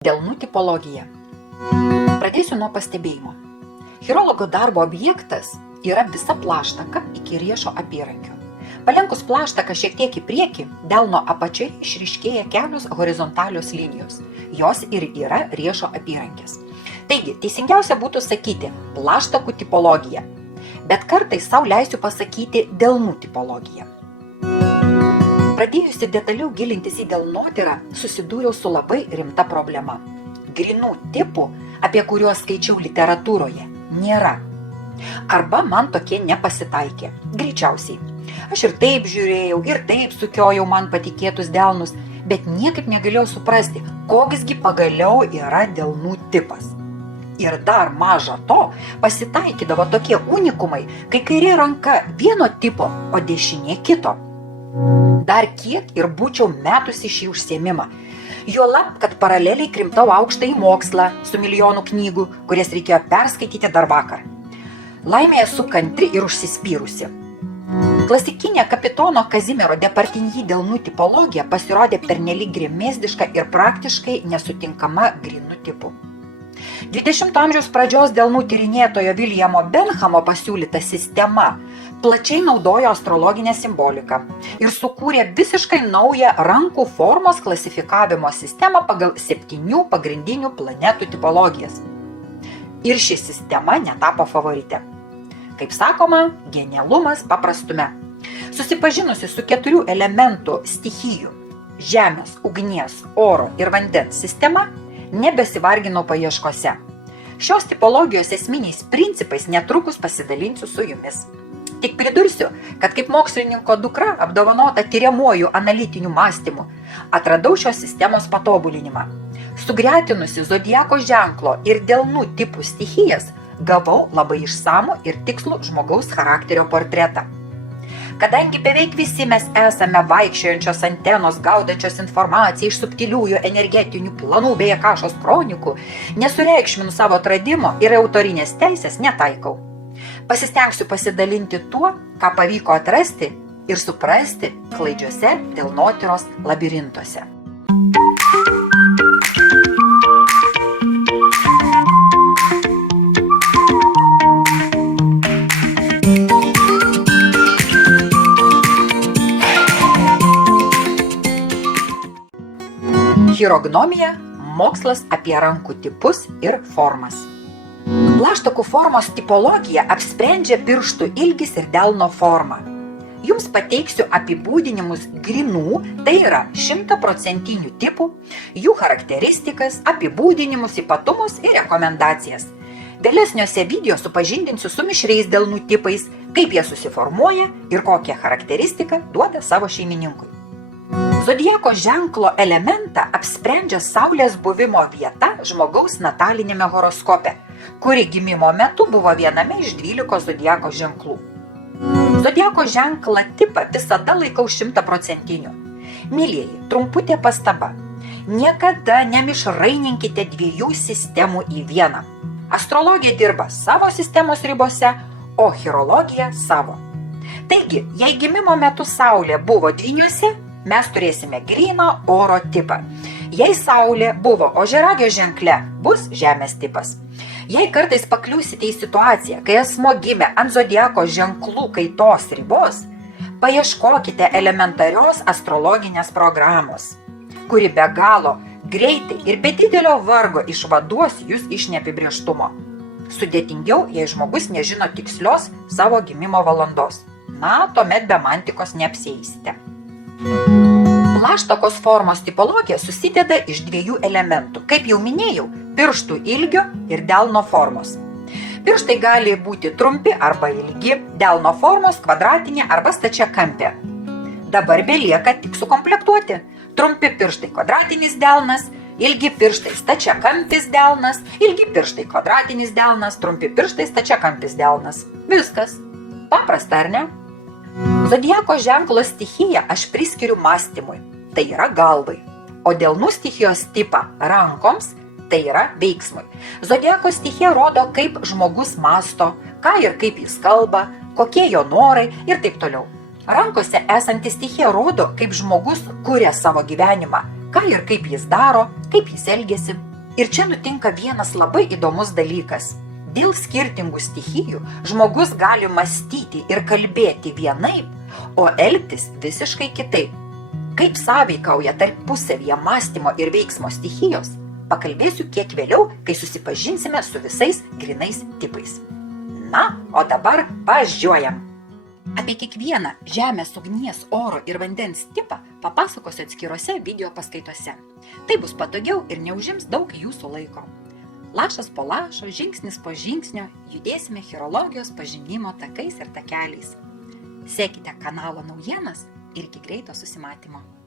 Delnų tipologija. Pradėsiu nuo pastebėjimo. Chirologo darbo objektas yra visa plaštaka iki riešo apyrankio. Palenkus plaštaką šiek tiek į priekį, delno apačioje išryškėja kelios horizontalios linijos. Jos ir yra riešo apyrankės. Taigi, teisingiausia būtų sakyti plaštakų tipologija, bet kartais sau leisiu pasakyti delnų tipologija. Pradėjusi detaliau gilintis į delnotyrą, susidūriau su labai rimta problema. Grynų tipų, apie kuriuos skaičiau literatūroje, nėra. Arba man tokie nepasitaikė. Greičiausiai. Aš ir taip žiūrėjau, ir taip sukiojau man patikėtus delnus, bet niekaip negalėjau suprasti, koksgi pagaliau yra delnų tipas. Ir dar maža to, pasitaikydavo tokie unikumai, kai kairė ranka vieno tipo, o dešinė kito. Dar kiek ir būčiau metusi šį užsiėmimą. Juolab, kad paraleliai krimtau aukštąjį mokslą su milijonu knygų, kurias reikėjo perskaityti dar vakar. Laimė esu kantri ir užsispyrusi. Klasikinė kapitono Kazimiero Departinjį delnų tipologija pasirodė pernelyg gremėzdiška ir praktiškai nesutinkama grynų tipų. 20 amžiaus pradžios delnų tyrinėtojo Viljamo Benhamo pasiūlyta sistema plačiai naudojo astrologinę simboliką ir sukūrė visiškai naują rankų formos klasifikavimo sistemą pagal 7 pagrindinių planetų tipologijas. Ir ši sistema netapo favorite. Kaip sakoma, genialumas paprastume. Susipažinusi su 4 elementų stichijų – žemės, ugnies, oro ir vandens sistema, nebesivarginau paieškose. Šios tipologijos esminiais principais netrukus pasidalinsiu su jumis. Tik pridursiu, kad kaip mokslininko dukra apdovanota tiriamuoju analitiniu mąstymu, atradau šios sistemos patobulinimą. Sugretinusi zodiako ženklo ir delnų tipų stichijas, gavau labai išsamų ir tikslų žmogaus charakterio portretą. Kadangi beveik visi mes esame vaikščiojančios antenos, gaudančios informaciją iš subtiliųjų energetinių planų bei Akašos kronikų, nesureikšminu savo atradimo ir autorinės teisės netaikau. Pasistengsiu pasidalinti tuo, ką pavyko atrasti ir suprasti klaidžiuose delnotyros labirintuose. Chirognomija – mokslas apie rankų tipus ir formas. Plaštakų formos tipologija apsprendžia pirštų ilgis ir delno formą. Jums pateiksiu apibūdinimus grynų, tai yra 100% tipų, jų charakteristikas, apibūdinimus, ypatumus ir rekomendacijas. Vėlesniuose video supažindinsiu su mišriais delnų tipais, kaip jie susiformuoja ir kokią charakteristiką duoda savo šeimininkui. Zodiako ženklo elementą apsprendžia Saulės buvimo vieta žmogaus nataliniame horoskope, kuri gimimo metu buvo viename iš 12 zodiako ženklų. Zodiako ženklą tipą visada laikau 100%. Mielieji, trumputė pastaba. Niekada nemišraininkite 2 sistemų į vieną. Astrologija dirba savo sistemos ribose, o chirologija savo. Taigi, jei gimimo metu Saulė buvo dvyniuose, mes turėsime gryną oro tipą. Jei Saulė buvo ožiaragio ženkle, bus žemės tipas. Jei kartais pakliūsite į situaciją, kai asmuo gimė ant zodiako ženklų kaitos ribos, paieškokite elementarios astrologinės programos, kuri be galo greitai ir be didelio vargo išvaduos jūs iš neapibrėžtumo. Sudėtingiau, jei žmogus nežino tikslios savo gimimo valandos. Na, tuomet be mantikos neapsieisite. Plaštakos formos tipologija susideda iš 2 elementų, kaip jau minėjau, pirštų ilgio ir delno formos. Pirštai gali būti trumpi arba ilgi, delno formos kvadratinė arba stačiakampė. Dabar belieka tik sukomplektuoti. Trumpi pirštai kvadratinis delnas, ilgi pirštai stačiakampis delnas, ilgi pirštai kvadratinis delnas, trumpi pirštai stačiakampis delnas. Viskas. Paprasta, ar ne? Zodiako ženklo stichiją aš priskiriu mąstymui, tai yra galvai, o delnų stichijos tipą rankoms, tai yra veiksmui. Zodiako stichija rodo, kaip žmogus mąsto, ką ir kaip jis kalba, kokie jo norai ir taip toliau. Rankose esanti stichija rodo, kaip žmogus kuria savo gyvenimą, ką ir kaip jis daro, kaip jis elgiasi. Ir čia nutinka vienas labai įdomus dalykas. Dėl skirtingų stichijų žmogus gali mąstyti ir kalbėti vienaip, o elgtis visiškai kitaip. Kaip sąveikauja tarpusavyje mąstymo ir veiksmo stichijos, pakalbėsiu kiek vėliau, kai susipažinsime su visais grynais tipais. Na, o dabar važiuojam. Apie kiekvieną žemės, ugnies, oro ir vandens tipą papasakosiu atskiruose video paskaitose. Tai bus patogiau ir neužims daug jūsų laiko. Lašas po lašo, žingsnis po žingsnio judėsime chirologijos pažinimo takais ir takeliais. Sekite kanalo naujienas ir iki greito susimatymo.